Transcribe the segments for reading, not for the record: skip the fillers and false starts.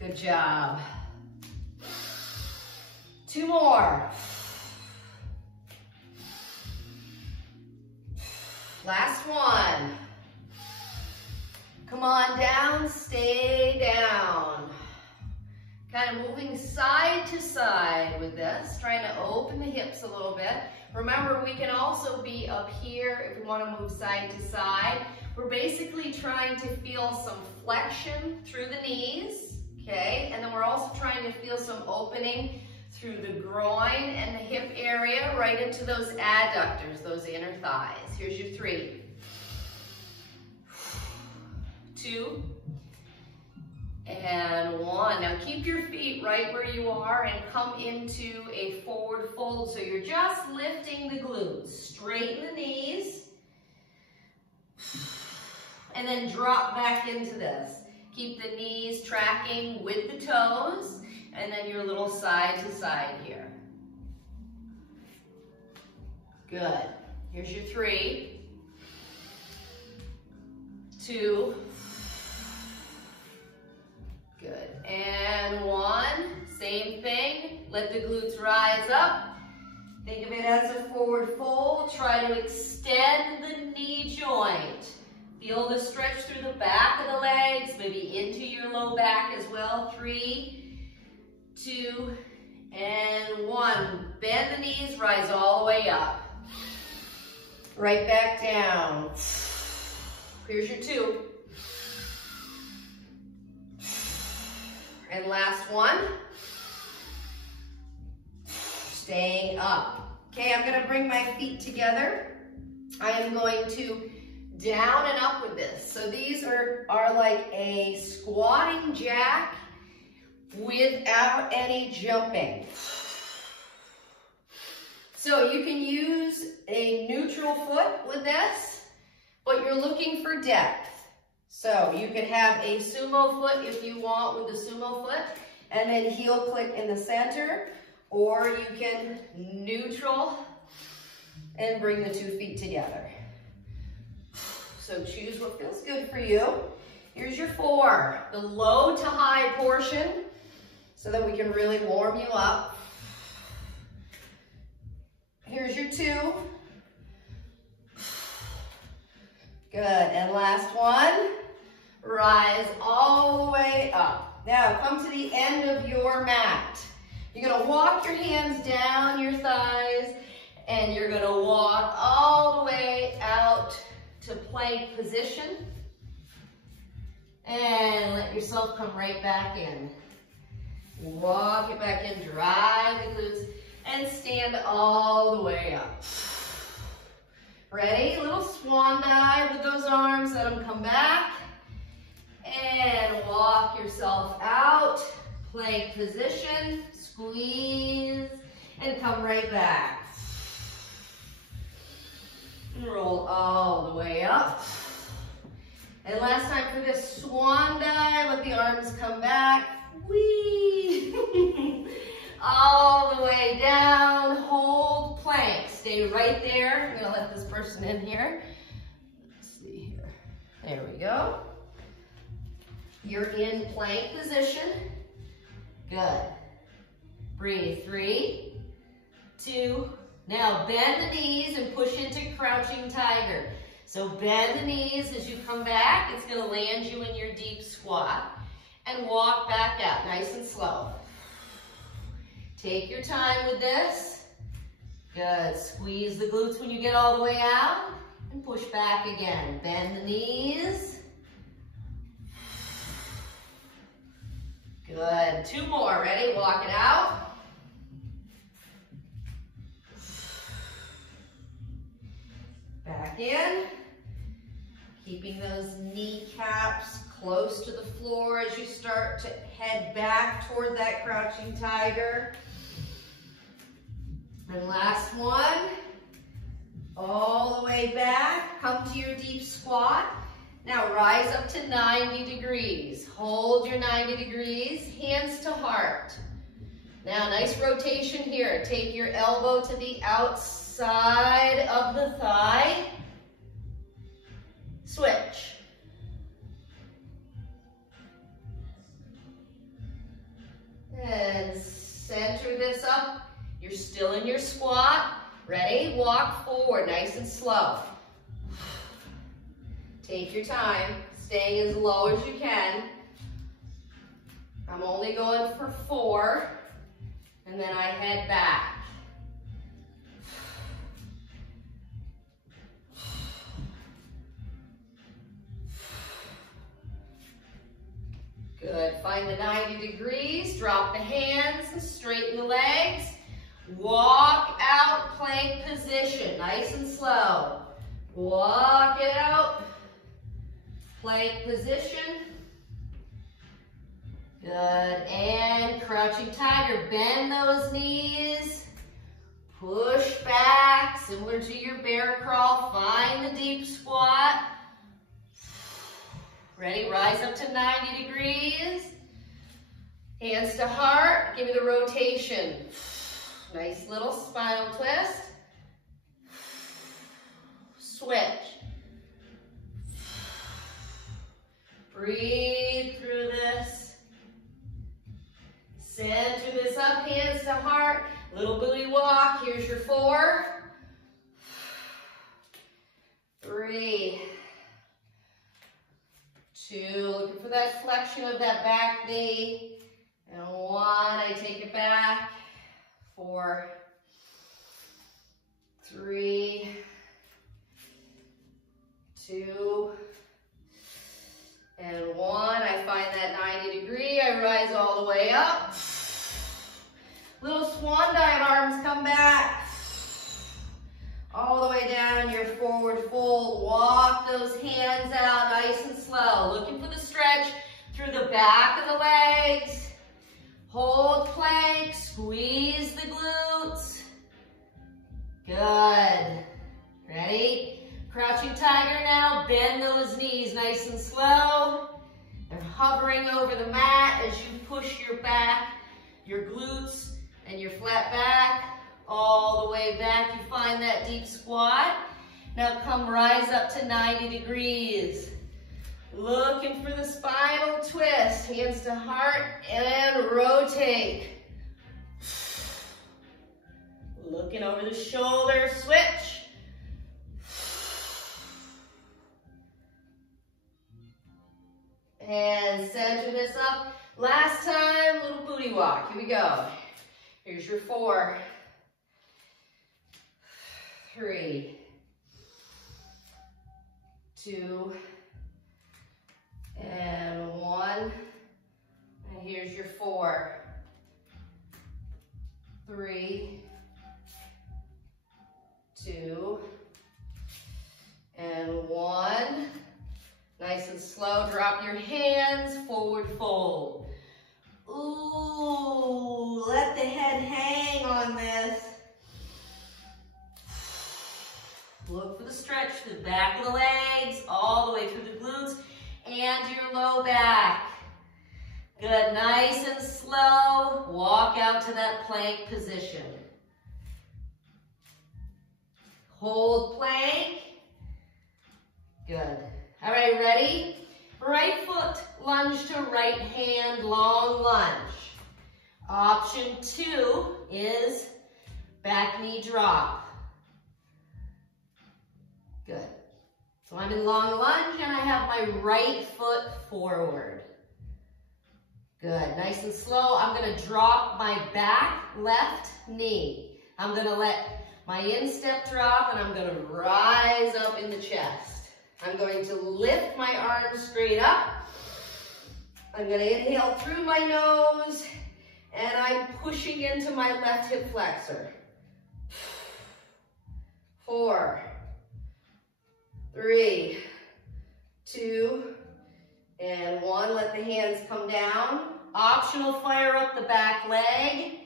Good job. 2 more. Last one. Come on down, stay down. Kind of moving side to side with this, trying to open the hips a little bit. Remember, we can also be up here if we want to move side to side. We're basically trying to feel some flexion through the knees, okay? And then we're also trying to feel some opening through the groin and the hip area, right into those adductors, those inner thighs. Here's your 3, 2, and 1. Now keep your feet right where you are and come into a forward fold. So you're just lifting the glutes. Straighten the knees. And then drop back into this. Keep the knees tracking with the toes. And then your little side to side here. Good. Here's your 3, 2, good, and 1. Same thing, let the glutes rise up. Think of it as a forward fold. Try to extend the knee joint. Feel the stretch through the back of the legs, maybe into your low back as well. 3, 2, and 1. Bend the knees, rise all the way up. Right back down. Here's your 2. And last one. Staying up. Okay, I'm gonna bring my feet together. I am going to down and up with this. So these are like a squatting jack without any jumping. So you can use a neutral foot with this, but you're looking for depth. So you could have a sumo foot if you want with the sumo foot, and then heel click in the center, or you can neutral and bring the 2 feet together. So choose what feels good for you. Here's your 4, the low to high portion, so that we can really warm you up. Here's your 2. Good, and last one. Rise all the way up. Now come to the end of your mat. You're gonna walk your hands down your thighs, and you're gonna walk all the way out to plank position. And let yourself come right back in. Walk it back in, drive the glutes, and stand all the way up. Ready? A little swan dive with those arms. Let them come back. And walk yourself out. Plank position. Squeeze. And come right back. And roll all the way up. And last time for this swan dive, let the arms come back. Whee! All the way down, hold plank. Stay right there. I'm gonna let this person in here. Let's see here. There we go. You're in plank position. Good. Breathe. 3, 2. Now bend the knees and push into crouching tiger. So bend the knees as you come back. It's gonna land you in your deep squat. And walk back out, nice and slow. Take your time with this. Good, squeeze the glutes when you get all the way out. And push back again. Bend the knees. Good, 2 more, ready? Walk it out. Back in. Keeping those kneecaps close to the floor as you start to head back toward that crouching tiger. And last one. All the way back. Come to your deep squat. Now rise up to 90 degrees. Hold your 90 degrees, hands to heart. Now nice rotation here. Take your elbow to the outside of the thigh. Switch. this up. You're still in your squat. Ready? Walk forward, nice and slow. Take your time, staying as low as you can. I'm only going for 4, and then I head back. Good, find the 90 degrees, drop the hands, and straighten the legs. Walk out, plank position, nice and slow. Walk it out, plank position. Good, and crouching tiger, bend those knees. Push back, similar to your bear crawl, find the deep squat. Ready, rise up to 90 degrees. Hands to heart, give me the rotation. Nice little spinal twist. Switch. Breathe through this. Center this up, hands to heart. Little booty walk, here's your 4. 3. 2, looking for that flexion of that back knee. And 1, I take it back. 4, 3, 2, and 1. I find that 90 degree. I rise all the way up. Little swan dive, arms come back. All the way down, your forward fold. Walk those hands out nice and slow. Looking for the stretch through the back of the legs. Hold plank, squeeze the glutes. Good. Ready? Crouching tiger now, bend those knees nice and slow. And hovering over the mat as you push your back, your glutes, and your flat back all the way back. You find that deep squat. Now come rise up to 90 degrees. Looking for the spinal twist. Hands to heart and rotate. Looking over the shoulder, switch. And center this up. Last time, little booty walk. Here we go. Here's your 4. 3. 2. And 1. And here's your 4. 3. 2. And 1. Nice and slow. Drop your hands. Forward fold. Ooh, let the head hang on this. Look for the stretch to the back of the legs, all the way through the glutes and your low back. Good, nice and slow. Walk out to that plank position. Hold plank. Good. All right, ready? Right foot, lunge to right hand, long lunge. Option 2 is back knee drop. Good. So I'm in long lunge and I have my right foot forward. Good, nice and slow. I'm gonna drop my back left knee. I'm gonna let my instep drop and I'm gonna rise up in the chest. I'm going to lift my arms straight up. I'm gonna inhale through my nose and I'm pushing into my left hip flexor. 4, 3, 2, and 1. Let the hands come down. Optional, fire up the back leg.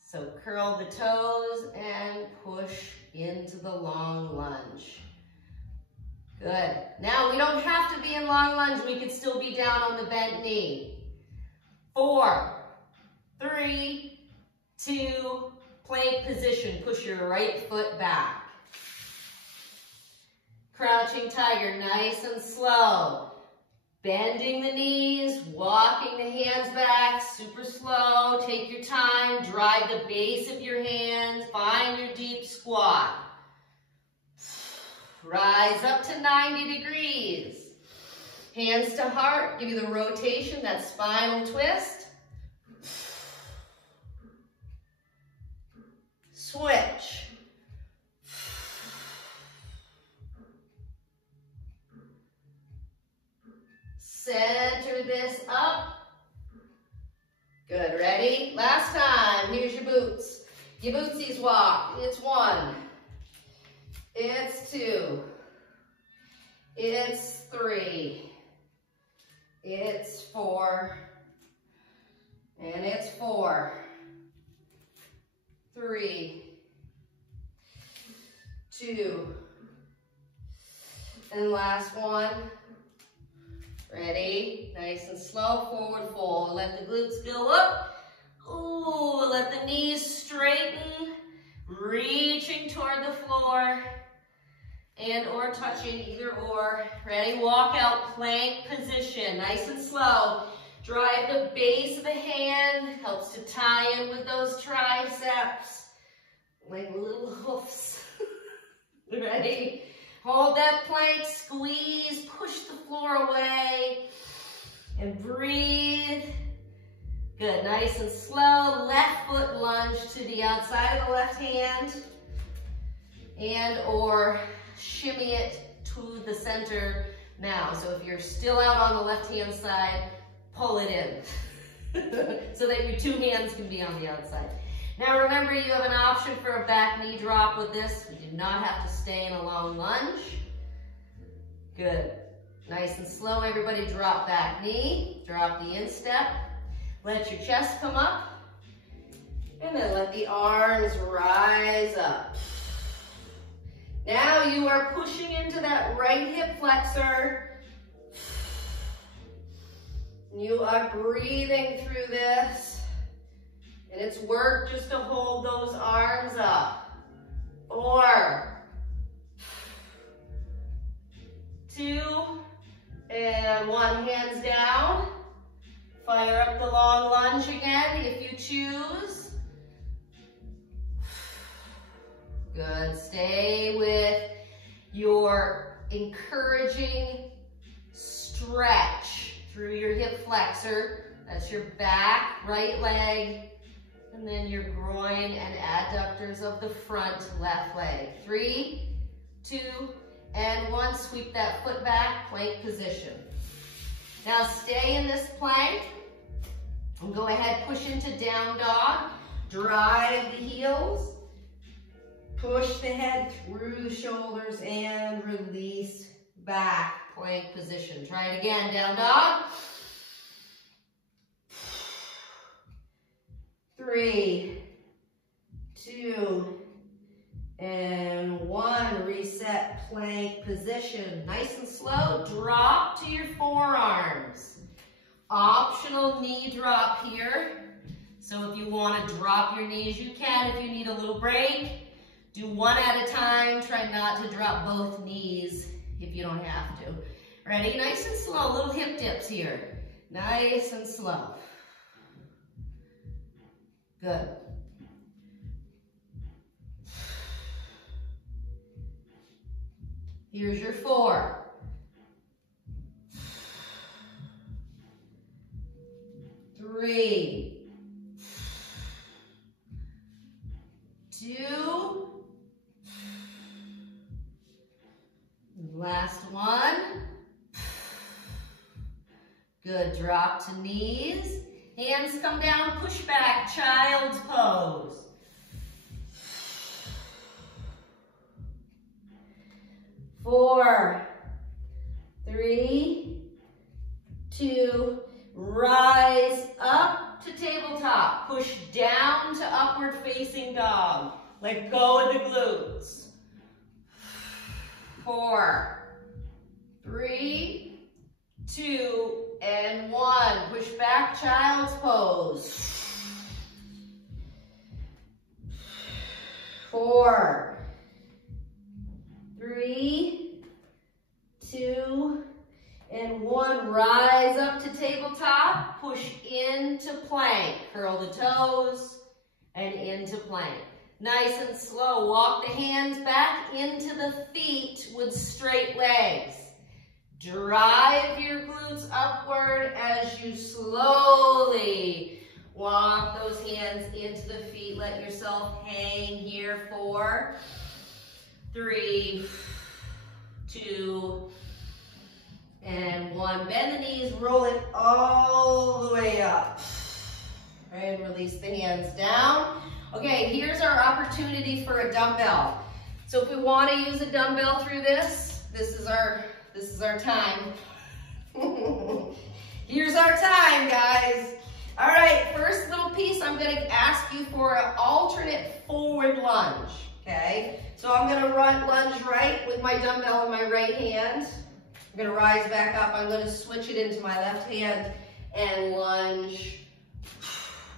So curl the toes and push into the long lunge. Good. Now we don't have to be in long lunge. We could still be down on the bent knee. 4, 3, 2, plank position. Push your right foot back. Crouching tiger, nice and slow. Bending the knees, walking the hands back, super slow. Take your time, drive the base of your hands, find your deep squat. Rise up to 90 degrees. Hands to heart, give you the rotation, that spinal twist. Switch. Center this up. Good, ready? Last time, here's your boots. Your bootsies walk. It's 1. It's 2. It's 3. It's 4. And it's 4. 3. 2. And last one. Ready? Nice and slow, forward fold. Let the glutes go up. Ooh, let the knees straighten. Reaching toward the floor. And or touching, either or. Ready? Walk out, plank position. Nice and slow. Drive the base of the hand. Helps to tie in with those triceps. Like little hoofs. Ready? Hold that plank, squeeze, push the floor away, and breathe. Good, nice and slow. Left foot lunge to the outside of the left hand, and or shimmy it to the center now. So if you're still out on the left-hand side, pull it in so that your 2 hands can be on the outside. Now remember, you have an option for a back knee drop with this. You do not have to stay in a long lunge. Good. Nice and slow, everybody. Drop back knee. Drop the instep. Let your chest come up. And then let the arms rise up. Now you are pushing into that right hip flexor. You are breathing through this. And it's work just to hold those arms up. 4, 2, and 1. Hands down. Fire up the long lunge again if you choose. Good. Stay with your encouraging stretch through your hip flexor. That's your back, right leg. And then your groin and adductors of the front left leg. 3, 2, and 1. Sweep that foot back, plank position. Now stay in this plank. And go ahead, push into down dog. Drive the heels. Push the head through the shoulders and release back, plank position. Try it again, down dog. 3, 2, and 1. Reset plank position. Nice and slow. Drop to your forearms. Optional knee drop here. So if you want to drop your knees, you can. If you need a little break, do 1 at a time. Try not to drop both knees if you don't have to. Ready? Nice and slow. Little hip dips here. Nice and slow. Good. Here's your 4. 3, 2, last one. Good, drop to knees. Hands come down, push back, child's pose. 4, 3, 2, rise up to tabletop. Push down to upward facing dog. Let go of the glutes. 4, 3, 2, and 1. Push back, child's pose. 4, 3, 2, And 1, rise up to tabletop, push into plank. Curl the toes and into plank. Nice and slow. Walk the hands back into the feet with straight legs. Drive your glutes upward as you slowly walk those hands into the feet. Let yourself hang here. 4, 3, 2, and 1. Bend the knees, roll it all the way up. And release the hands down. Okay, here's our opportunity for a dumbbell. So if we want to use a dumbbell through this is our time. Here's our time, guys. All right, first little piece, I'm going to ask you for an alternate forward lunge, okay? So I'm going to lunge right with my dumbbell in my right hand. I'm going to rise back up. I'm going to switch it into my left hand and lunge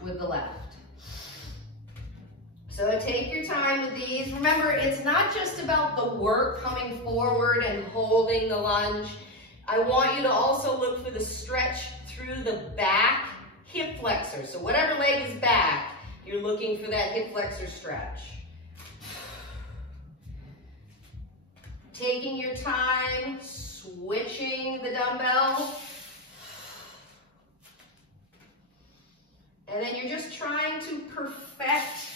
with the left. So take your time with these. Remember, it's not just about the work coming forward and holding the lunge. I want you to also look for the stretch through the back hip flexor. So whatever leg is back, you're looking for that hip flexor stretch. Taking your time, switching the dumbbell. And then you're just trying to perfect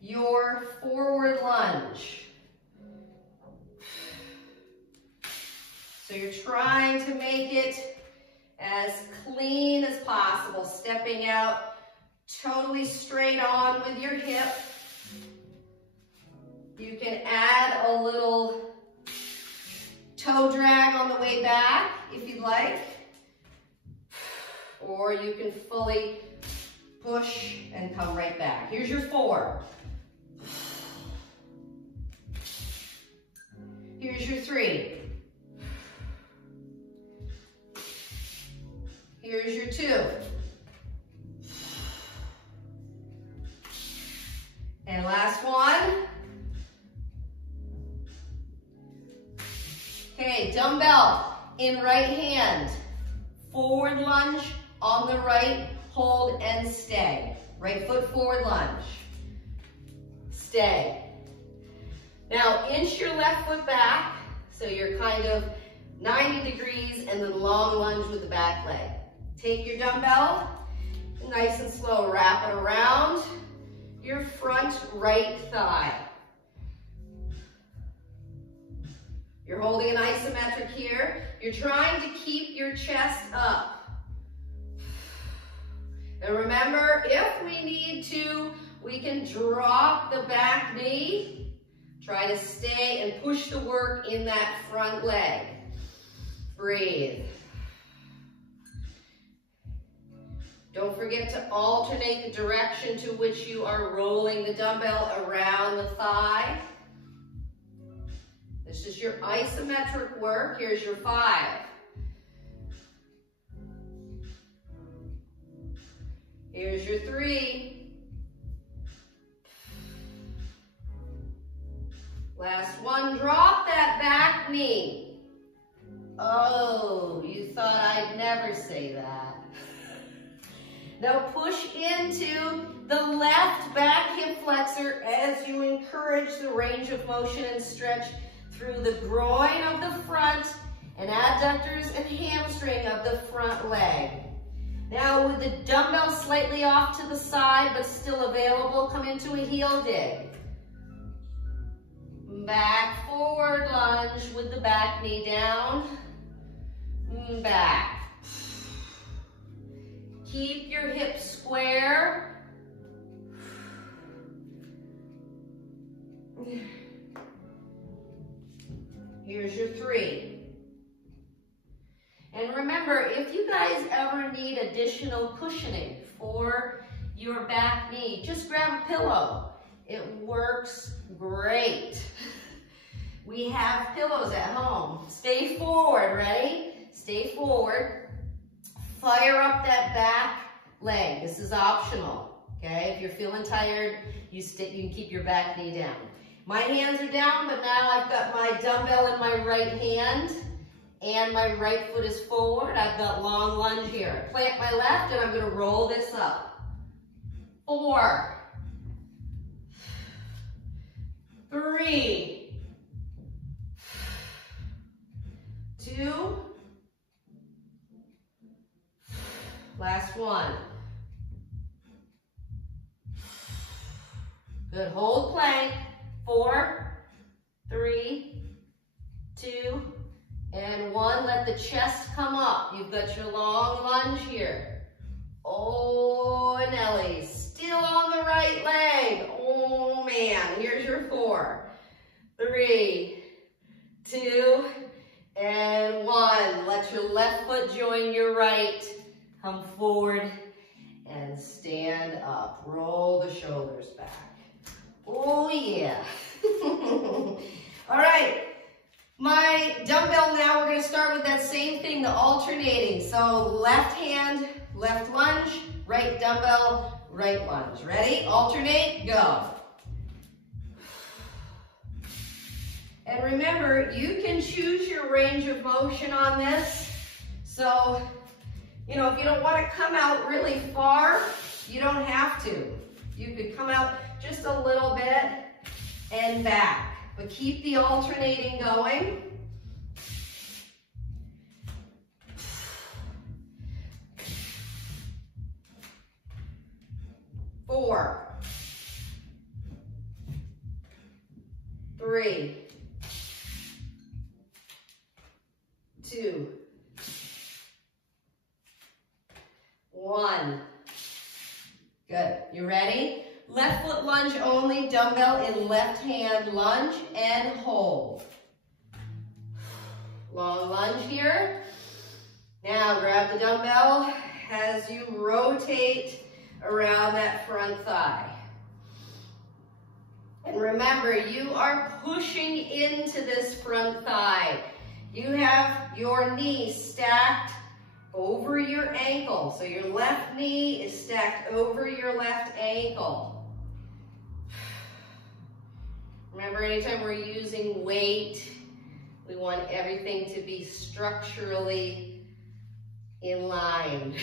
your forward lunge. So you're trying to make it as clean as possible, stepping out totally straight on with your hip. You can add a little toe drag on the way back if you'd like, or you can fully push and come right back. Here's your 4. Here's your 3. Here's your 2. And last one. Okay, dumbbell in right hand. Forward lunge on the right, hold and stay. Right foot forward lunge. Stay. Now inch your left foot back, so you're kind of 90 degrees and then long lunge with the back leg. Take your dumbbell, nice and slow, wrap it around your front right thigh. You're holding an isometric here. You're trying to keep your chest up. And remember, if we need to, we can drop the back knee. Try to stay and push the work in that front leg. Breathe. Don't forget to alternate the direction to which you are rolling the dumbbell around the thigh. This is your isometric work. Here's your 5. Here's your 3. Last one, drop that back knee. Oh, you thought I'd never say that. Now push into the left back hip flexor as you encourage the range of motion and stretch through the groin of the front and adductors and hamstring of the front leg. Now with the dumbbell slightly off to the side but still available, come into a heel dig. Back forward lunge with the back knee down. Back. Keep your hips square. Here's your 3. And remember, if you guys ever need additional cushioning for your back knee, just grab a pillow. It works great. We have pillows at home. Stay forward, ready? Stay forward. Fire up that back leg. This is optional, okay? If you're feeling tired, you can keep your back knee down. My hands are down, but now I've got my dumbbell in my right hand, and my right foot is forward. I've got long lunge here. Plant my left and I'm gonna roll this up. 4, 3, 2, last one. Good, hold plank. 4, 3, 2, and 1. Let the chest come up. You've got your long lunge here. Oh, Nelly, still on the right leg. Oh man, here's your 4, 3, 2, and 1. Let your left foot join your right. Come forward and stand up. Roll the shoulders back. Oh yeah. All right, my dumbbell now, we're gonna start with that same thing, the alternating. So left hand, left lunge, right dumbbell, right lunge. Ready? Alternate, go. And remember, you can choose your range of motion on this. So, you know, if you don't want to come out really far, you don't have to. You could come out just a little bit and back, but keep the alternating going. Four, 3, 2, 1. Good. You ready? Left foot lunge only, dumbbell in left hand lunge, and hold. Long lunge here. Now grab the dumbbell as you rotate around that front thigh. And remember, you are pushing into this front thigh. You have your knee stacked over your ankle. So your left knee is stacked over your left ankle. Remember, anytime we're using weight, we want everything to be structurally in line.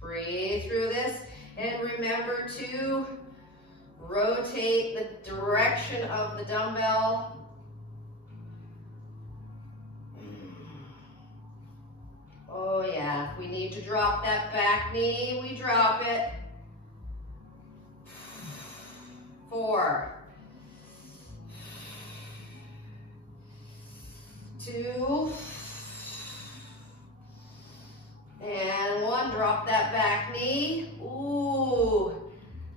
Breathe through this, and remember to rotate the direction of the dumbbell. Oh yeah, if we need to drop that back knee, we drop it. 4, 2, and 1. Drop that back knee. Ooh,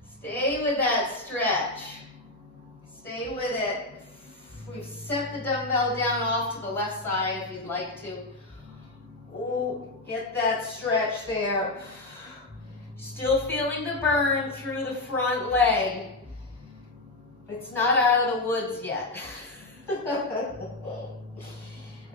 stay with that stretch. Stay with it. We've set the dumbbell down off to the left side if you'd like to. Oh, get that stretch there. Still feeling the burn through the front leg. It's not out of the woods yet. Are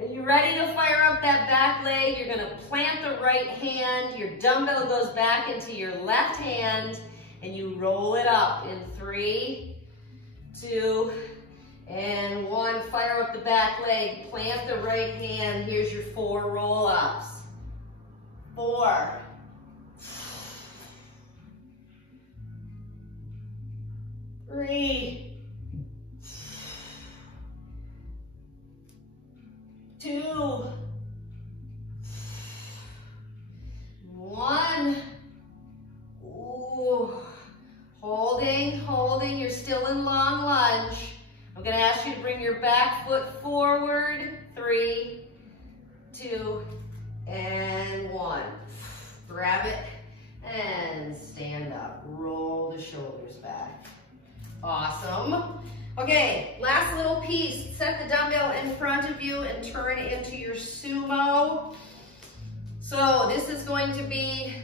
you ready to fire up that back leg? You're gonna plant the right hand. Your dumbbell goes back into your left hand and you roll it up in 3, 2, and 1. Fire up the back leg, plant the right hand. Here's your 4 roll-ups. 4, 3, 2, 1. Ooh. Holding, you're still in long lunge. I'm gonna ask you to bring your back foot forward. 3, 2, and 1. Grab it and stand up. Roll the shoulders back. Awesome. Okay, last little piece. Set the dumbbell in front of you and turn it into your sumo. So this is going to be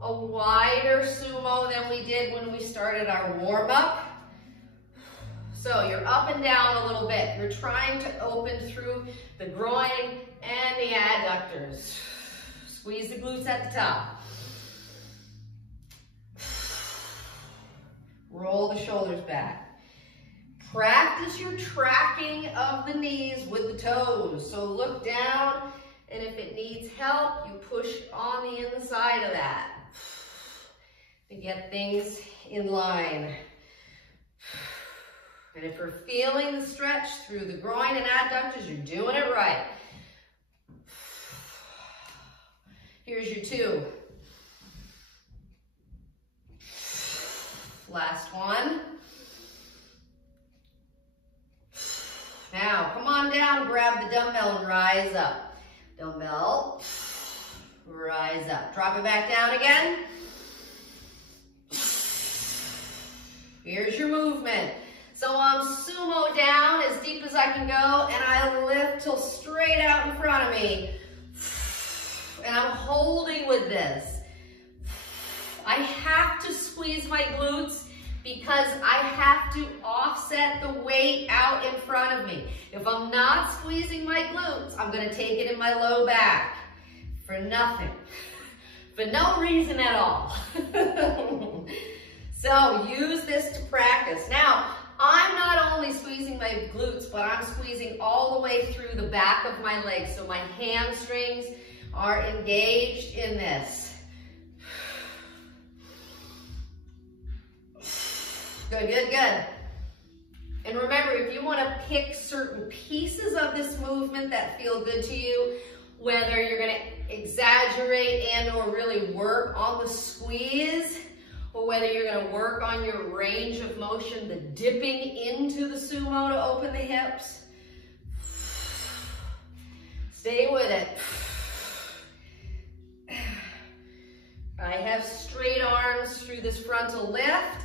a wider sumo than we did when we started our warm-up. So you're up and down a little bit. You're trying to open through the groin and the adductors. Squeeze the glutes at the top. Roll the shoulders back. Practice your tracking of the knees with the toes. So look down, and if it needs help, you push on the inside of that to get things in line. And if you're feeling the stretch through the groin and adductors, you're doing it right. Here's your 2. Last one. Now, come on down, grab the dumbbell and rise up. Dumbbell, rise up. Drop it back down again. Here's your movement. So I'm sumo down as deep as I can go, and I lift till straight out in front of me. And I'm holding with this. I have to squeeze my glutes because I have to offset the weight out in front of me. If I'm not squeezing my glutes, I'm gonna take it in my low back for nothing, for no reason at all. So use this to practice. Now, I'm not only squeezing my glutes, but I'm squeezing all the way through the back of my legs. So my hamstrings are engaged in this. Good, good, good. And remember, if you want to pick certain pieces of this movement that feel good to you, whether you're going to exaggerate and or really work on the squeeze, or whether you're going to work on your range of motion, the dipping into the sumo to open the hips, stay with it. I have straight arms through this frontal lift.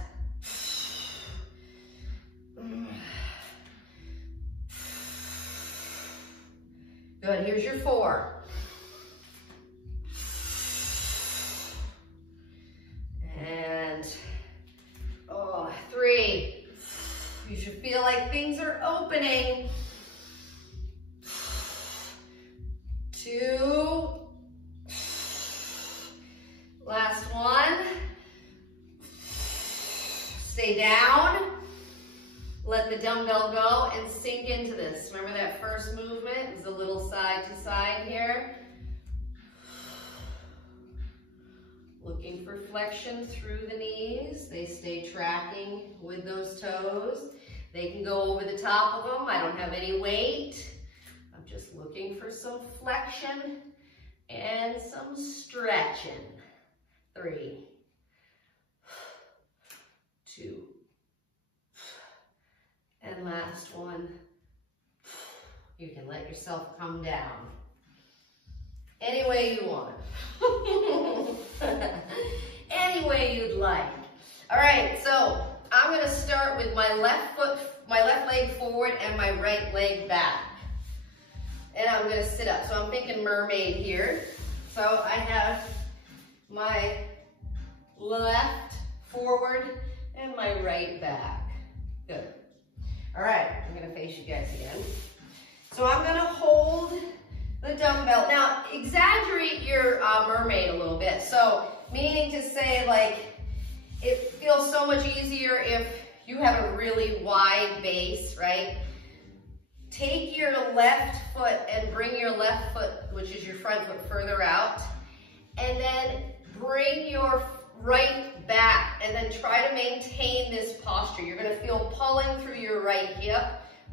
Good, here's your 4. And 3. You should feel like things are opening. 2. Last one. Stay down. Let the dumbbell go and sink into this. Remember that first movement is a little side to side here. Looking for flexion through the knees. They stay tracking with those toes. They can go over the top of them. I don't have any weight. I'm just looking for some flexion and some stretching. 3, 2, and last one. You can let yourself come down any way you want. Any way you'd like. All right, so I'm going to start with my left leg forward and my right leg back. And I'm going to sit up. So I'm thinking mermaid here. So I have my left forward and my right back. Good. All right, I'm going to face you guys again. So I'm going to hold the dumbbell. Now, exaggerate your mermaid a little bit. So, meaning to say, like, it feels so much easier if you have a really wide base, right? Take your left foot and bring your left foot, which is your front foot, further out. And then bring your right back. And then try to maintain this posture. You're going to feel pulling through your right hip,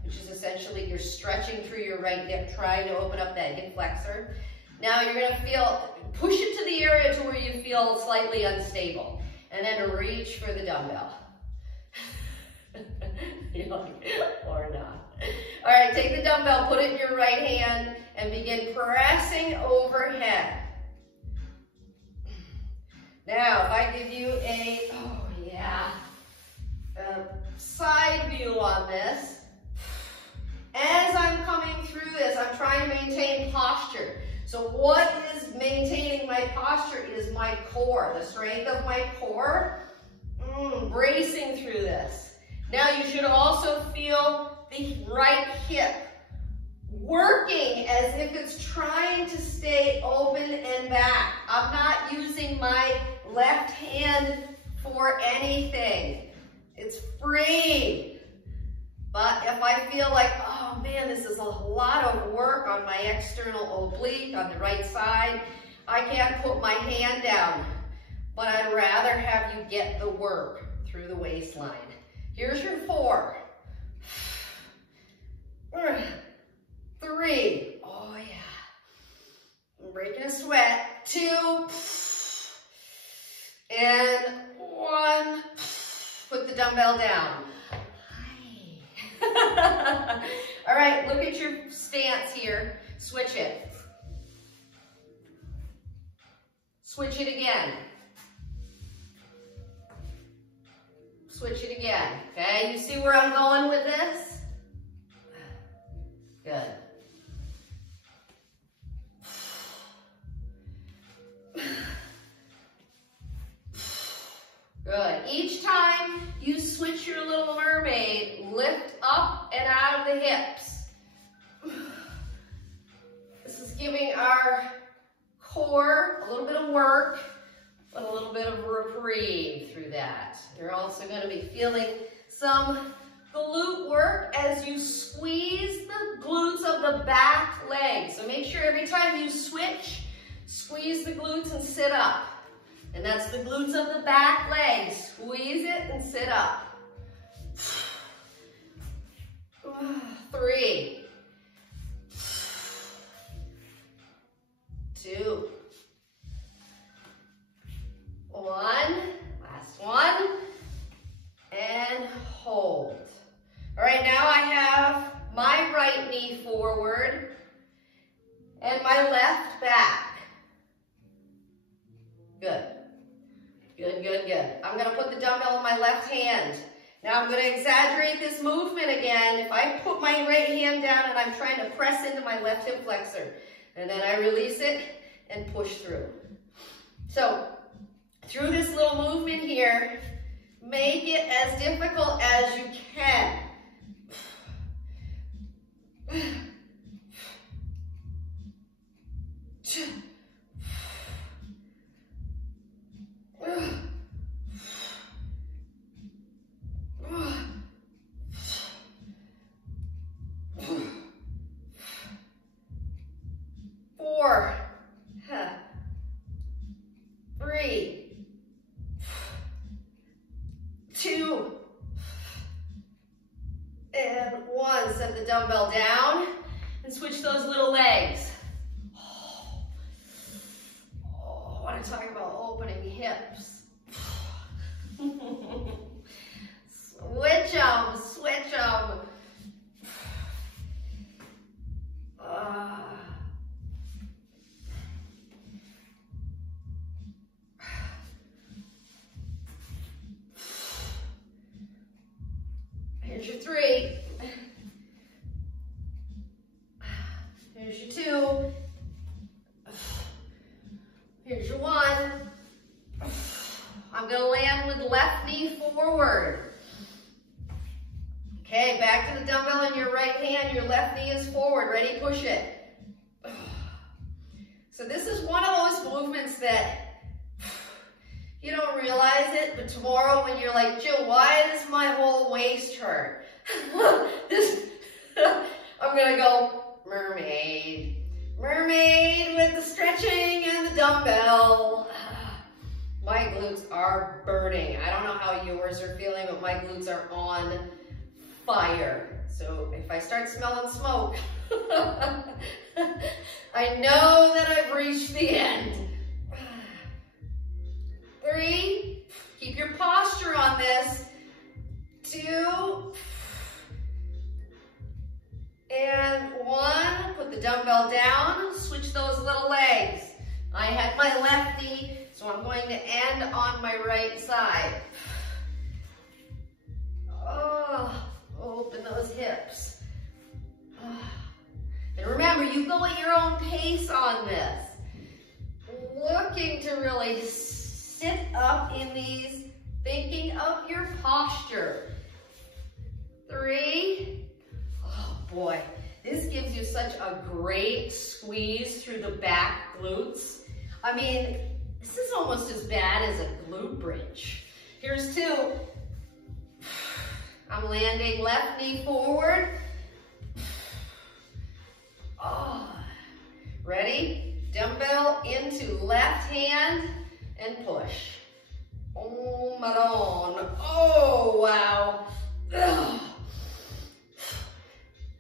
which is essentially you're stretching through your right hip, trying to open up that hip flexor. Now you're going to feel, push it to the area to where you feel slightly unstable. And then reach for the dumbbell. Or not. All right, take the dumbbell, put it in your right hand, and begin pressing overhead. Now, if I give you a, side view on this, as I'm coming through this, I'm trying to maintain posture. So what is maintaining my posture is my core, the strength of my core, bracing through this. Now you should also feel the right hip working as if it's trying to stay open and back. I'm not using my left hand for anything. It's free. But if I feel like, oh man, this is a lot of work on my external oblique on the right side, I can't put my hand down. But I'd rather have you get the work through the waistline. Here's your 4. 3. Oh yeah. I'm breaking a sweat. 2. And 1. Put the dumbbell down. All right, look at your stance here. Switch it. Switch it again. Switch it again. Okay, you see where I'm going with this? Good. Good. Each time you switch your little mermaid, lift up and out of the hips. This is giving our core a little bit of work, but a little bit of reprieve through that. You're also going to be feeling some glute work as you squeeze the glutes of the back leg. So make sure every time you switch, squeeze the glutes and sit up. And that's the glutes of the back leg. Squeeze it and sit up. 3. 2. 1. Last one. And hold. All right, now I have my right knee forward and my left back. Good. Good, good, good. I'm going to put the dumbbell in my left hand. Now I'm going to exaggerate this movement again. If I put my right hand down and I'm trying to press into my left hip flexor, and then I release it and push through. So through this little movement here, make it as difficult as you can. 4, 3, 2, and 1. Set the dumbbell down and switch those little legs. Oh, I want to talk about opening hips. Switch them, switch them. Here's your 3. Here's your 2. Here's your 1. I'm going to land with left knee forward. Okay, back to the dumbbell in your right hand. Your left knee is forward. Ready? Push it. So this is one of those movements that you don't realize it, but tomorrow when you're like, Jill, why does my whole waist hurt? I'm going to go mermaid. Mermaid with the stretching and the dumbbell. My glutes are burning. I don't know how yours are feeling, but my glutes are on fire. So if I start smelling smoke, I know that I've reached the end. 3, keep your posture on this. 2, and 1, put the dumbbell down, switch those little legs. I had my left knee, so I'm going to end on my right side. Oh, open those hips. And remember, you go at your own pace on this. Looking to really sit up in these, thinking of your posture. 3. Oh boy, this gives you such a great squeeze through the back glutes. I mean, this is almost as bad as a glute bridge. Here's 2. I'm landing left knee forward. Oh. Ready? Dumbbell into left hand and push. Oh, Maron. Oh, wow. Ugh.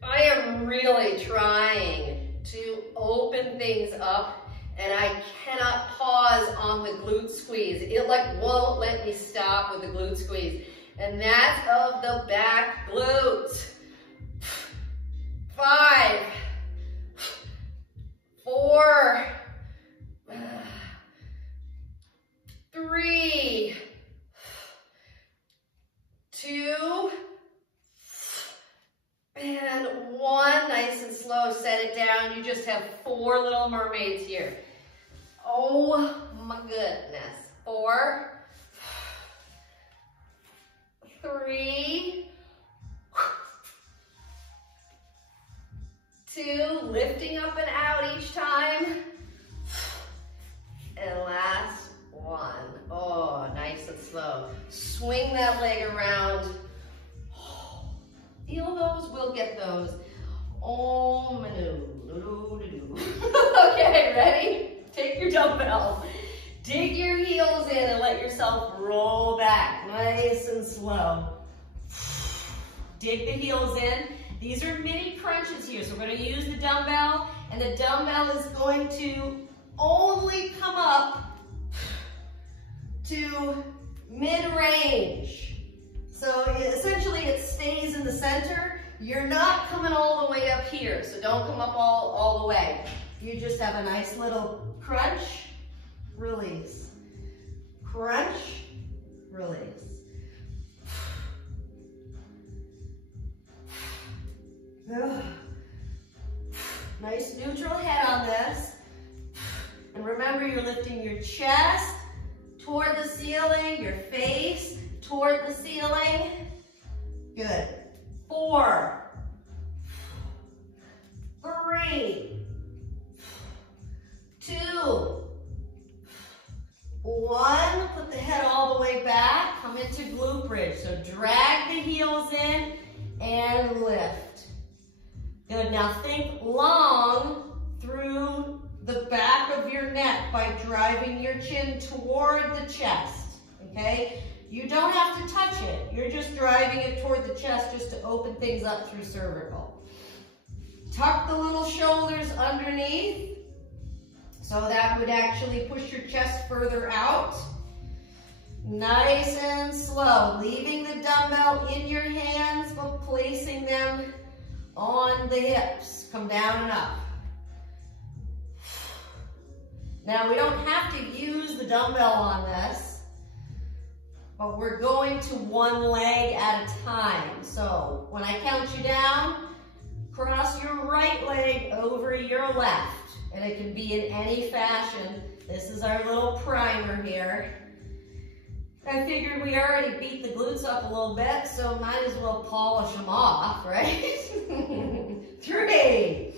I am really trying to open things up, and I cannot pause on the glute squeeze. It like won't let me stop with the glute squeeze. And that's of the back glutes. 5, 4, 3, 2, and 1. Nice and slow, set it down. You just have 4 little mermaids here. Oh my goodness. 4, 3, 2, lifting up and out each time. And last 1. Oh, nice and slow. Swing that leg around. Feel those, we'll get those. Oh, okay, ready? Take your dumbbell. Dig your heels in and let yourself roll back. Nice and slow. Dig the heels in. These are mini crunches here. So we're going to use the dumbbell, and the dumbbell is going to only come up to mid-range. So essentially it stays in the center. You're not coming all the way up here, so don't come up all the way. You just have a nice little crunch, release. Crunch, release. Ugh. Nice neutral head on this. And remember, you're lifting your chest toward the ceiling, your face toward the ceiling. Good. 4, 3, 2, 1. Put the head all the way back. Come into glute bridge. So drag the heels in and lift. Good. Now think long through the back of your neck by driving your chin toward the chest. Okay? You don't have to touch it. You're just driving it toward the chest just to open things up through cervical. Tuck the little shoulders underneath. So that would actually push your chest further out. Nice and slow. Leaving the dumbbell in your hands, but placing them on the hips. Come down and up. Now we don't have to use the dumbbell on this, but we're going to one leg at a time. So when I count you down, cross your right leg over your left. And it can be in any fashion. This is our little primer here. I figured we already beat the glutes up a little bit, so might as well polish them off, right? 3,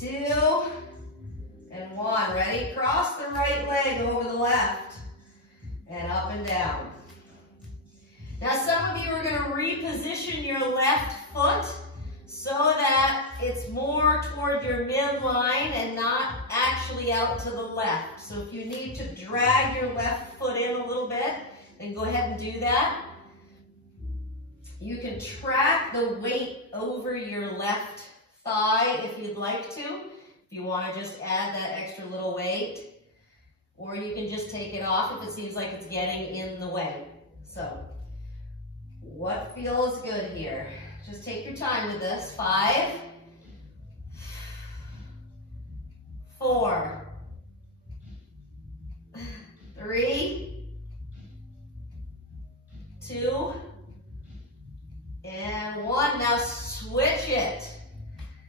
2, and 1. Ready? Cross the right leg over the left. And up and down. Now some of you are going to reposition your left foot so that it's more toward your midline and not actually out to the left. So if you need to drag your left foot in a little bit, then go ahead and do that. You can track the weight over your left thigh if you'd like to, if you want to just add that extra little weight. Or you can just take it off if it seems like it's getting in the way. So, what feels good here? Just take your time with this. 5, 4, 3, 2, and 1. Now switch it.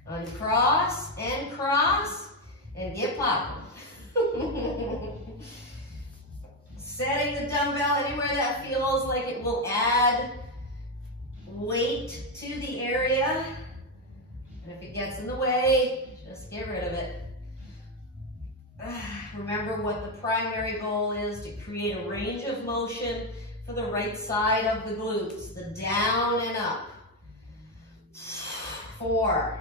Uncross and cross and get popping. Setting the dumbbell anywhere that feels like it will add weight to the area. And if it gets in the way, just get rid of it. Remember what the primary goal is, to create a range of motion for the right side of the glutes, the down and up. 4,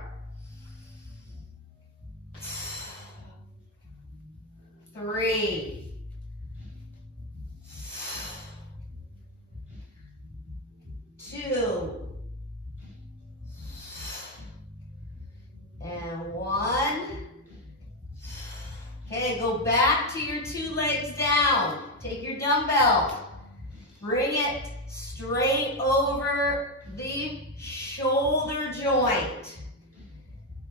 3, 2, and 1. Okay, go back to your 2 legs down. Take your dumbbell, bring it straight over the shoulder joint.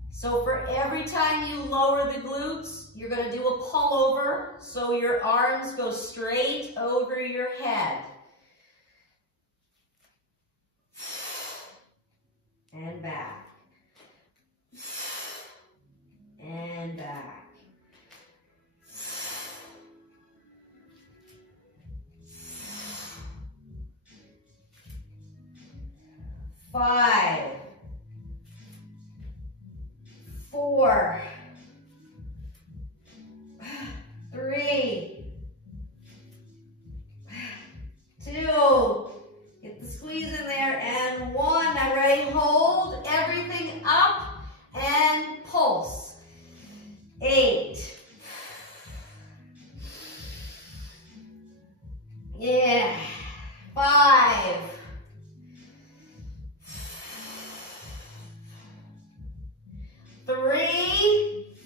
So for every time you lower the glutes, you're going to do a pullover so your arms go straight over your head. And back. And back. 5, 4, 3, 2, get the squeeze in there, and 1. Now ready, hold everything up and pulse. 8. Yeah. 5. 3,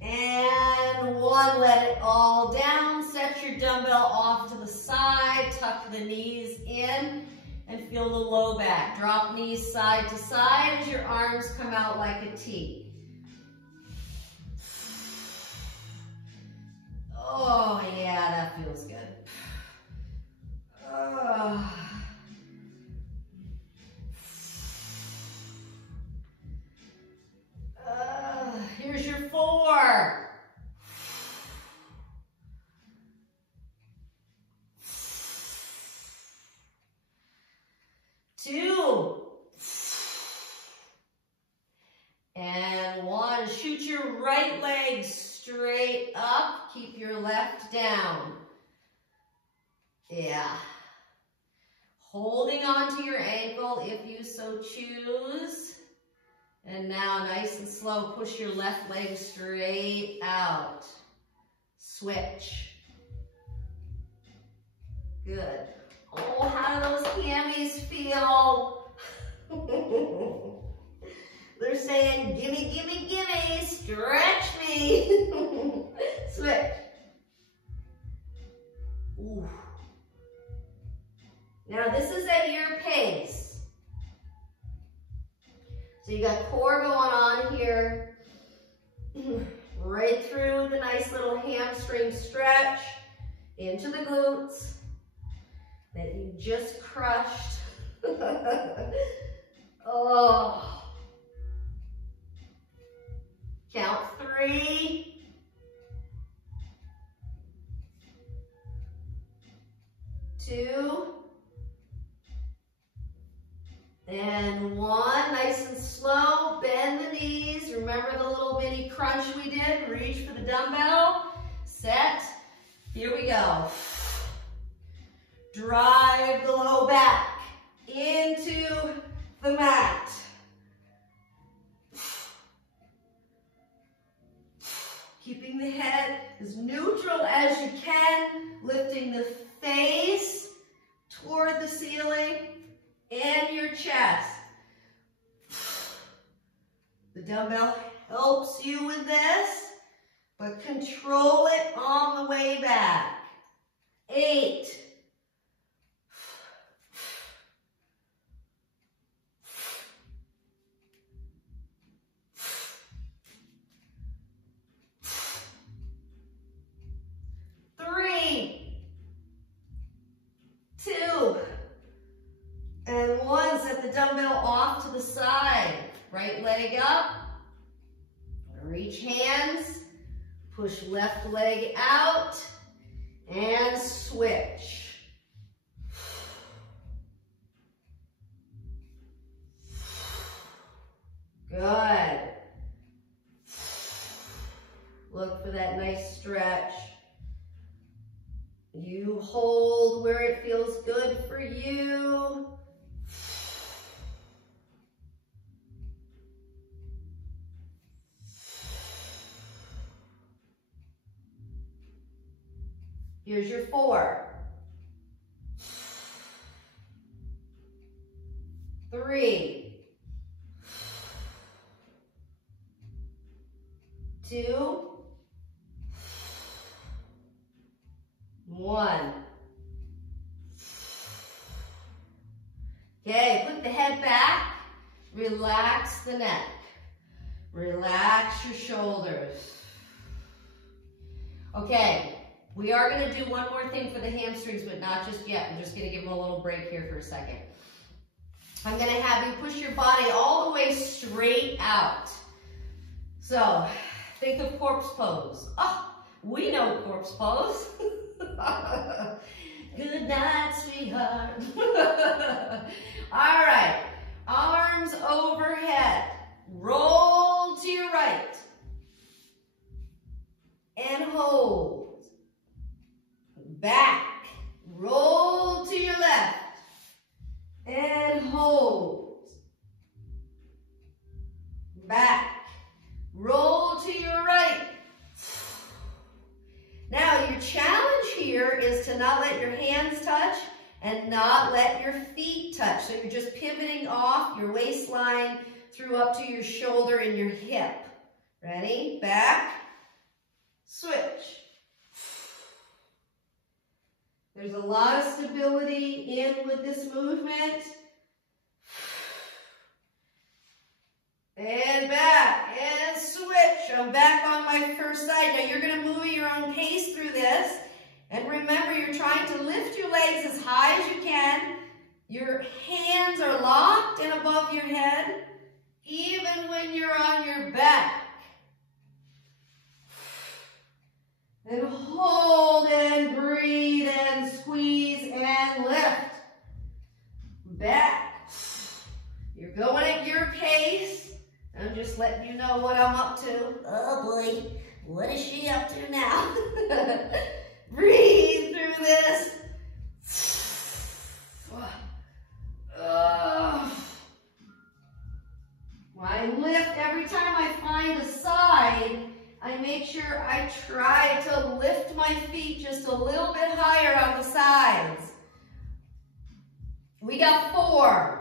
and 1. Let it all down. Set your dumbbell off to the side. Tuck the knees in and feel the low back. Drop knees side to side as your arms come out like a T. Oh yeah, that feels good. Here's your 4. 2. And 1. Shoot your right leg straight up. Keep your left down. Yeah. Holding onto your ankle if you so choose. And now, nice and slow, push your left leg straight out. Switch. Good. Oh, how do those hammies feel? They're saying, gimme, gimme, gimme, stretch me. Switch. Ooh. Now, this is at your pace. So you got core going on here, right through with a nice little hamstring stretch into the glutes that you just crushed. Oh. Count 3. 2. And 1, nice and slow, bend the knees. Remember the little mini crunch we did? Reach for the dumbbell, set, here we go. Drive the low back into the mat. Keeping the head as neutral as you can, lifting the face toward the ceiling. And your chest. The dumbbell helps you with this, but control it on the way back. 8. 3, 2, and 1. Set the dumbbell off to the side. Right leg up. Reach hands. Push left leg out. And switch. Good. Look for that nice stretch. where it feels good for you. Here's your 4. 3. 2. 1. Okay, put the head back, relax the neck, relax your shoulders. Okay, we are going to do one more thing for the hamstrings, but not just yet. I'm just going to give them a little break here for a second. I'm going to have you push your body all the way straight out. So, think of corpse pose. Oh, we know corpse pose. Good night, sweetheart. All right, arms overhead. Roll to your right. And hold. Back. Roll to your left. And hold. Back. Roll to your right. Now, your challenge here is to not let your hands touch and not let your feet touch. So you're just pivoting off your waistline through up to your shoulder and your hip. Ready? Back. Switch. There's a lot of stability in with this movement. And back, and switch. I'm back on my first side. Now you're going to move at your own pace through this. And remember, you're trying to lift your legs as high as you can. Your hands are locked and above your head, even when you're on your back. And hold and breathe and squeeze and lift. Back. You're going at your pace. I'm just letting you know what I'm up to. Oh boy, what is she up to now? Breathe through this. I lift every time I find a side. I make sure I try to lift my feet just a little bit higher on the sides. We got 4.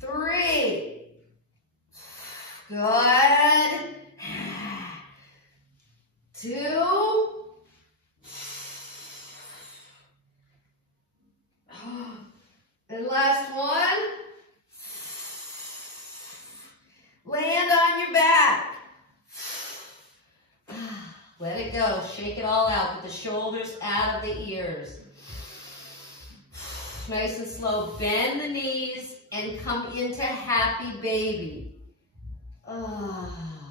3. Good. 2. And last one. Land on your back. Let it go. Shake it all out with the shoulders out of the ears. Nice and slow. Bend the knees and come into happy baby.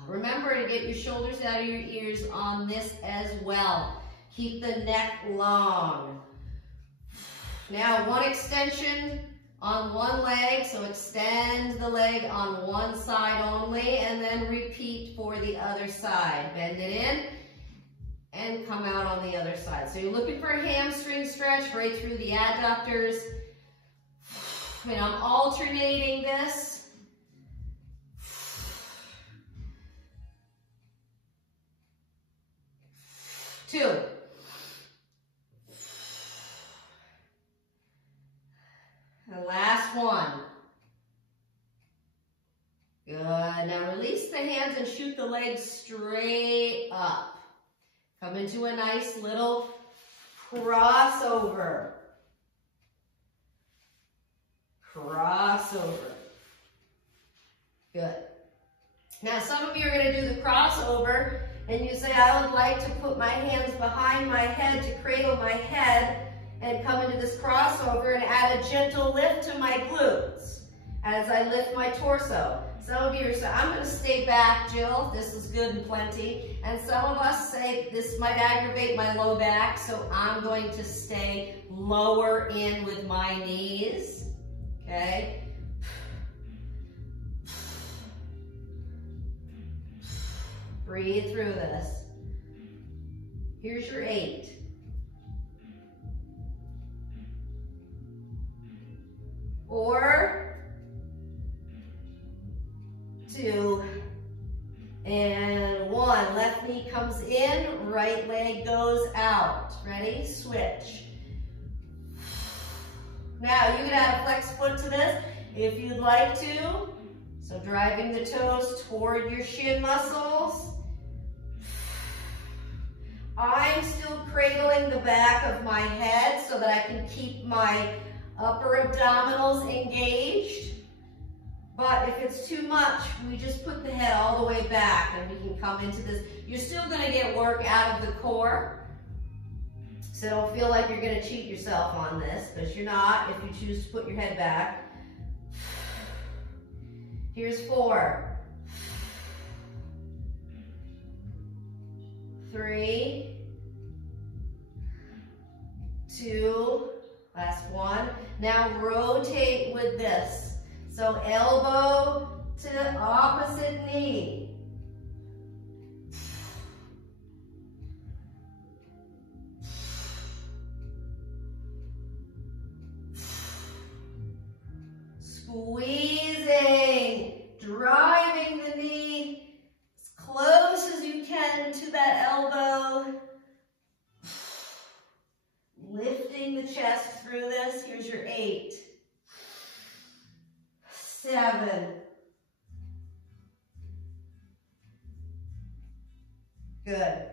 Remember to get your shoulders out of your ears on this as well. Keep the neck long. Now, one extension on one leg, so extend the leg on one side only, and then repeat for the other side. Bend it in and come out on the other side. So you're looking for a hamstring stretch right through the adductors. And I'm alternating this. Two. The last one. Good. Now release the hands and shoot the legs straight up. Come into a nice little crossover. Crossover. Good. Now some of you are going to do the crossover and you say, I would like to put my hands behind my head to cradle my head and come into this crossover and add a gentle lift to my glutes as I lift my torso. Some of you are saying, I'm going to stay back, Jill. This is good and plenty. And some of us say, this might aggravate my low back, so I'm going to stay lower in with my knees. Okay? Breathe through this. Here's your 8. 4, 2, and 1. Left knee comes in, right leg goes out. Ready? Switch. Now you can add a flex foot to this if you'd like to. So driving the toes toward your shin muscles. I'm still cradling the back of my head so that I can keep my upper abdominals engaged. But if it's too much, we just put the head all the way back and we can come into this. You're still gonna get work out of the core. So don't feel like you're gonna cheat yourself on this, because you're not if you choose to put your head back. Here's 4, 3, 2, last one. Now rotate with this. So elbow to the opposite knee. Squeezing, driving the knee as close as you can to that elbow. Lifting the chest through this. Here's your 8, 7. Good.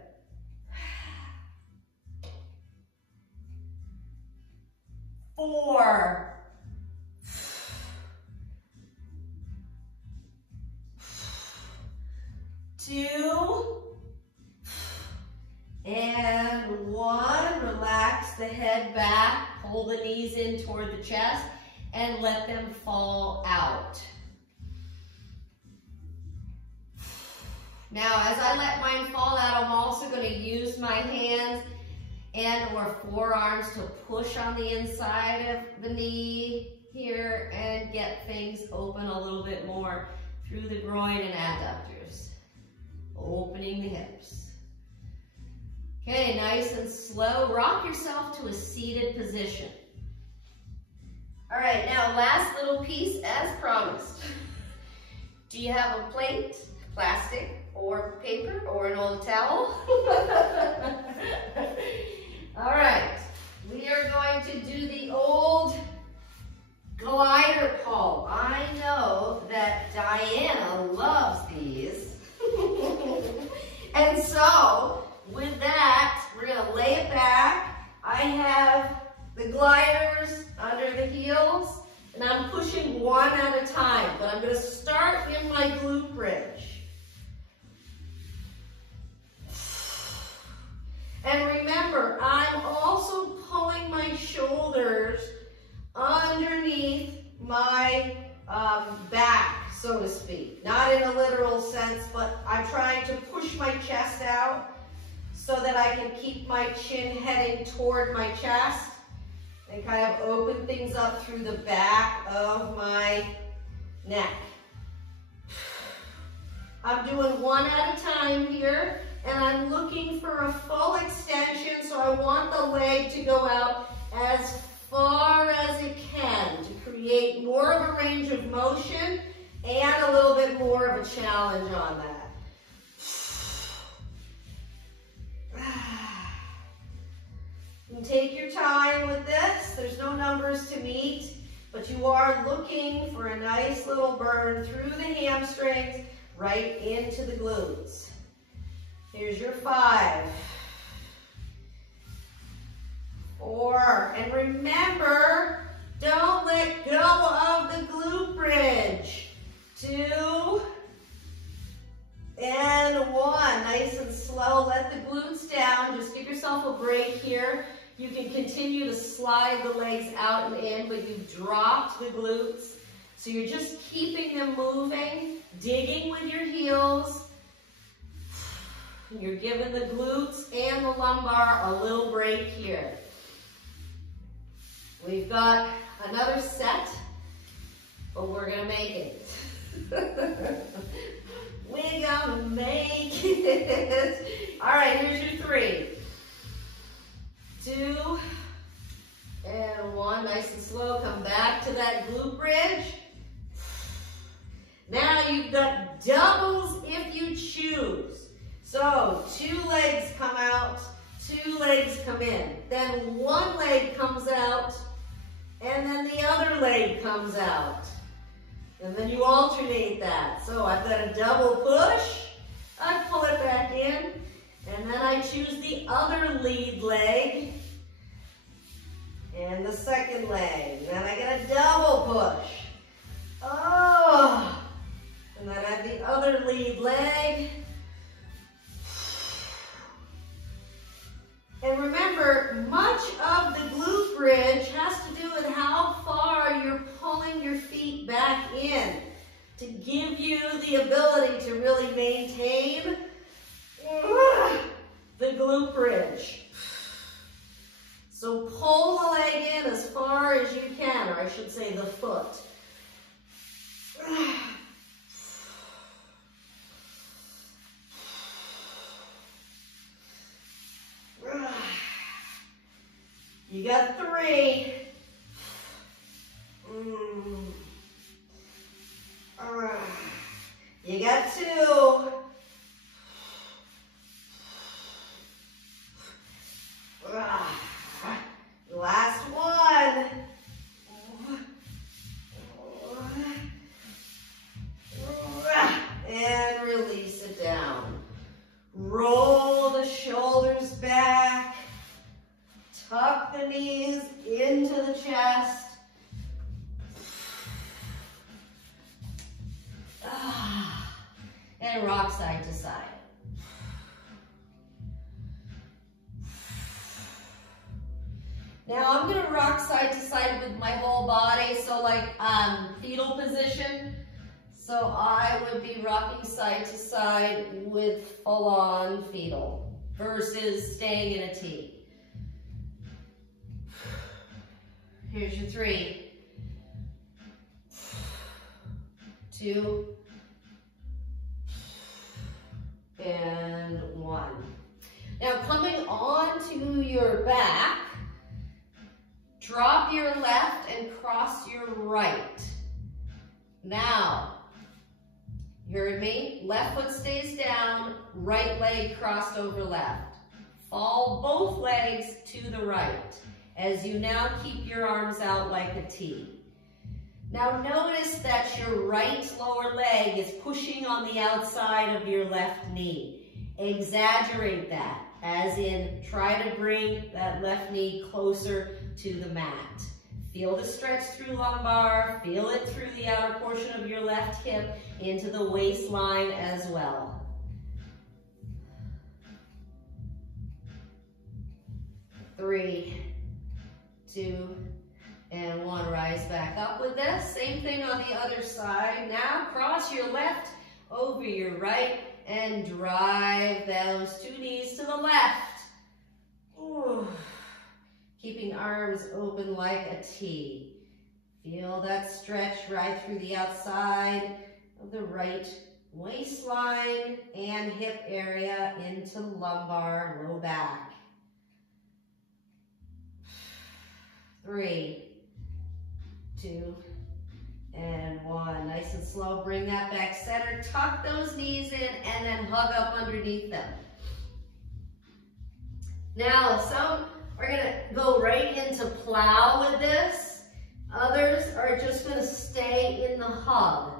4. 2, and 1. Relax the head back, pull the knees in toward the chest, and let them fall out. Now, as I let mine fall out, I'm also going to use my hands and or forearms to push on the inside of the knee here and get things open a little bit more through the groin and adductors. Opening the hips. Okay, nice and slow. Rock yourself to a seated position. All right, now last little piece as promised. Do you have a plate, plastic, or paper, or an old towel? All right, we are going to do the old glider pull. I know that Diana loves these. And so, with that, we're going to lay it back. I have the gliders under the heels, and I'm pushing one at a time, but I'm going to start in my glute bridge. And remember, I'm also pulling my shoulders underneath my back, so to speak. Not in a literal sense, but I'm trying to push my chest out so that I can keep my chin heading toward my chest and kind of open things up through the back of my neck. I'm doing one at a time here, and I'm looking for a full extension, so I want the leg to go out as far as it can to create more of a range of motion and a little bit more of a challenge on that. And take your time with this. There's no numbers to meet, but you are looking for a nice little burn through the hamstrings right into the glutes. Here's your 5, 4, and remember, don't let go of the glute bridge. 2, and 1. Nice and slow. Let the glutes down. Just give yourself a break here. You can continue to slide the legs out and in, but you've dropped the glutes. So you're just keeping them moving, digging with your heels. You're giving the glutes and the lumbar a little break here. We've got another set, but we're gonna make it. We're gonna make it. All right, here's your 3, 2, and 1. Nice and slow. Come back to that glute bridge. Now you've got doubles if you choose. So 2 legs come out, 2 legs come in. Then 1 leg comes out, and then the other leg comes out. And then you alternate that. So I've got a double push. I pull it back in, and then I choose the other lead leg and the second leg. Then I get a double push. Oh, and then I have the other lead leg. And remember, much of the glute bridge has to do with how far you're pulling your feet back in to give you the ability to really maintain the glute bridge. So pull the leg in as far as you can, or I should say the foot. You got 3. You got 2. Last one. And release it down. Roll the shoulders back. Tuck the knees into the chest. And rock side to side. Now I'm gonna rock side to side with my whole body, so like fetal position. So I would be rocking side to side with full-on fetal versus staying in a T. Here's your 3, 2, and 1. Now coming onto your back, drop your left and cross your right. Now, you heard me? Left foot stays down, right leg crossed over left. Fall both legs to the right as you now keep your arms out like a T. Now notice that your right lower leg is pushing on the outside of your left knee. Exaggerate that, as in try to bring that left knee closer to the mat. Feel the stretch through lumbar, feel it through the outer portion of your left hip into the waistline as well. 3, 2, and 1. Rise back up with this. Same thing on the other side. Now cross your left over your right and drive those 2 knees to the left. Ooh. Keeping arms open like a T. Feel that stretch right through the outside of the right waistline and hip area into lumbar, low back. 3, 2, and 1. Nice and slow. Bring that back center. Tuck those knees in and then hug up underneath them. Now, some are going to go right into plow with this. Others are just going to stay in the hug.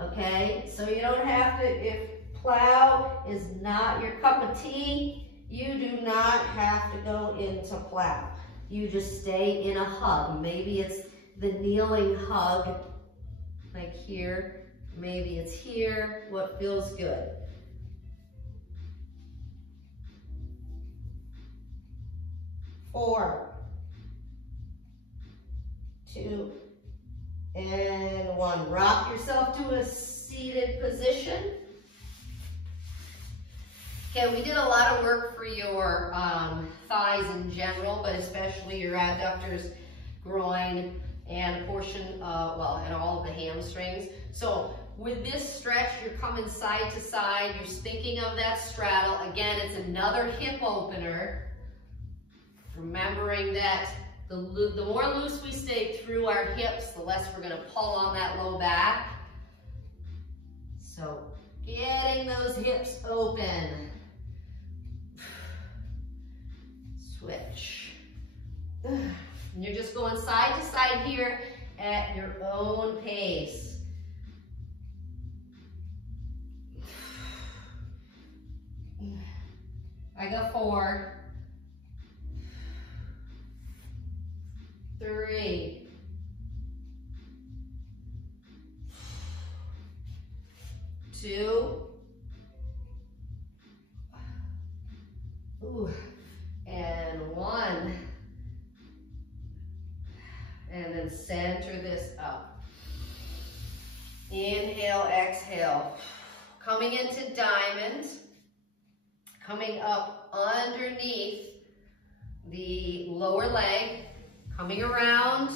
Okay? So you don't have to, if plow is not your cup of tea, you do not have to go into plow. You just stay in a hug. Maybe it's the kneeling hug, like here. Maybe it's here, what feels good. Four, 2, and 1. Rock yourself to a seated position. Okay, we did a lot of work for your thighs in general, but especially your adductors, groin, and a portion, well, and all of the hamstrings. So with this stretch, you're coming side to side. You're thinking of that straddle. Again, it's another hip opener. Remembering that the more loose we stay through our hips, the less we're going to pull on that low back. So getting those hips open. Switch. And you're just going side to side here at your own pace. I got 4, 3, 2, and 1. And then center this up. Inhale, exhale. Coming into diamond. Coming up underneath the lower leg. Coming around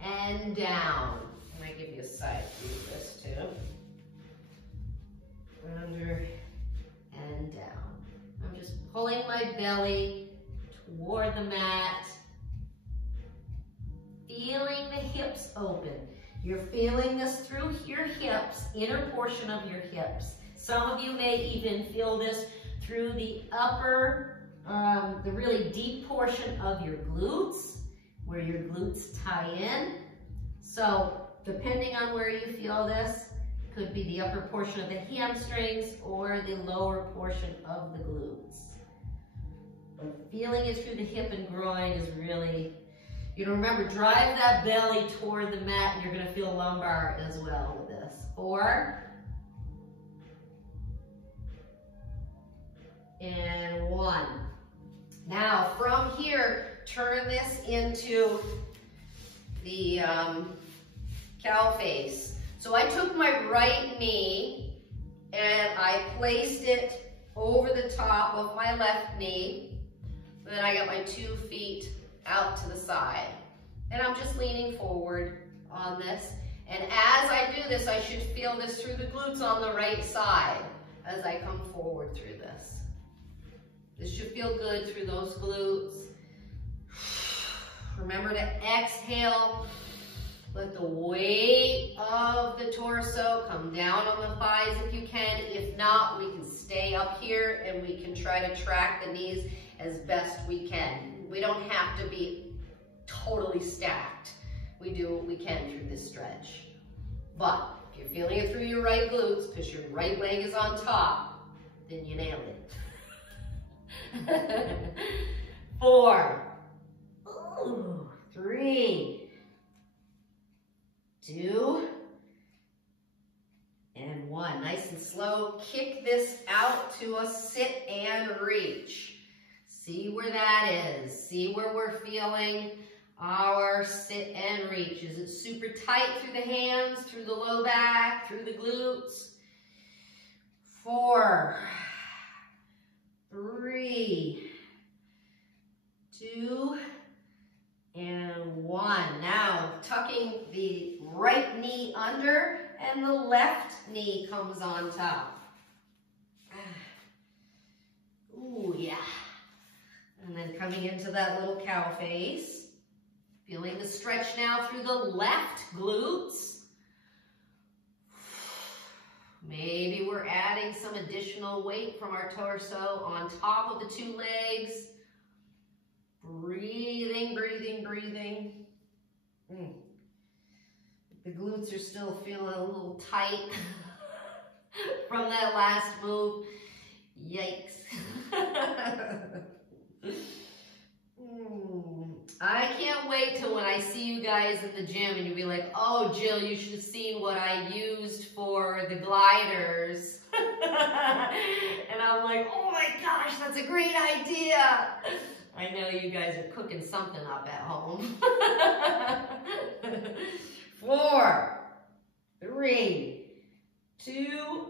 and down. I might give you a side view of this too. Under and down. I'm just pulling my belly toward the mat. Feeling the hips open. You're feeling this through your hips, inner portion of your hips. Some of you may even feel this through the upper, the really deep portion of your glutes, where your glutes tie in. So depending on where you feel this, could be the upper portion of the hamstrings or the lower portion of the glutes. But feeling it through the hip and groin is really, you know, remember, drive that belly toward the mat and you're gonna feel lumbar as well with this. 4, and 1. Now from here, turn this into the cow face. So I took my right knee and I placed it over the top of my left knee. And then I got my 2 feet out to the side. And I'm just leaning forward on this. And as I do this, I should feel this through the glutes on the right side as I come forward through this. This should feel good through those glutes. Remember to exhale. Let the weight of the torso come down on the thighs if you can. If not, we can stay up here and we can try to track the knees as best we can. We don't have to be totally stacked. We do what we can through this stretch. But if you're feeling it through your right glutes, because your right leg is on top, then you nailed it. 4, 3, 2, and 1. Nice and slow. Kick this out to a sit and reach. See where that is. See where we're feeling our sit and reach. Is it super tight through the hands, through the low back, through the glutes? 4, 3, 2, and 1. Now, tucking the right knee under and the left knee comes on top. Ooh, yeah. And then coming into that little cow face. Feeling the stretch now through the left glutes. Maybe we're adding some additional weight from our torso on top of the 2 legs. Breathing, breathing, breathing. The glutes are still feeling a little tight from that last move. Yikes. I can't wait till when I see you guys in the gym and you'll be like, oh, Jill, you should have seen what I used for the gliders. And I'm like, oh my gosh, that's a great idea. I know you guys are cooking something up at home. 4, 3, 2,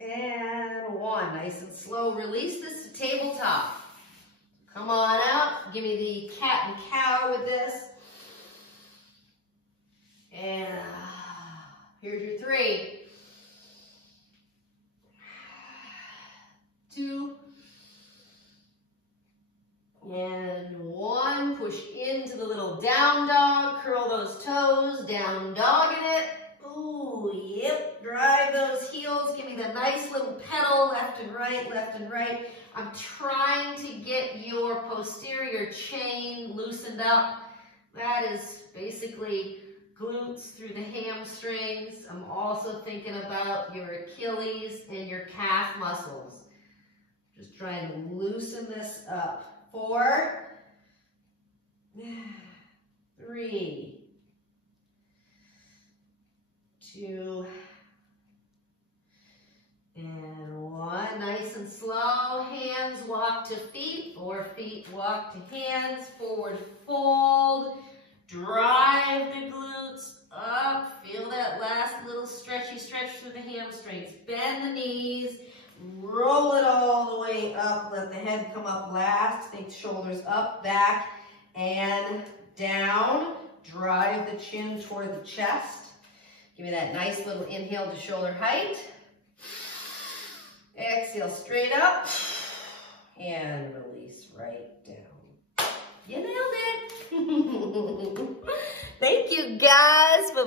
and 1. Nice and slow. Release this to tabletop. Come on out. Give me the cat and cow with this. And here's your 3. a nice little pedal left and right, left and right. I'm trying to get your posterior chain loosened up. That is basically glutes through the hamstrings. I'm also thinking about your Achilles and your calf muscles. Just trying to loosen this up. 4, 3, 2, and 1. Nice and slow. Hands walk to feet. 4 feet walk to hands. Forward fold. Drive the glutes up. Feel that last little stretchy stretch through the hamstrings. Bend the knees. Roll it all the way up. Let the head come up last. Think shoulders up, back, and down. Drive the chin toward the chest. Give me that nice little inhale to shoulder height. Exhale straight up. And release right down. You nailed it. Thank you, guys.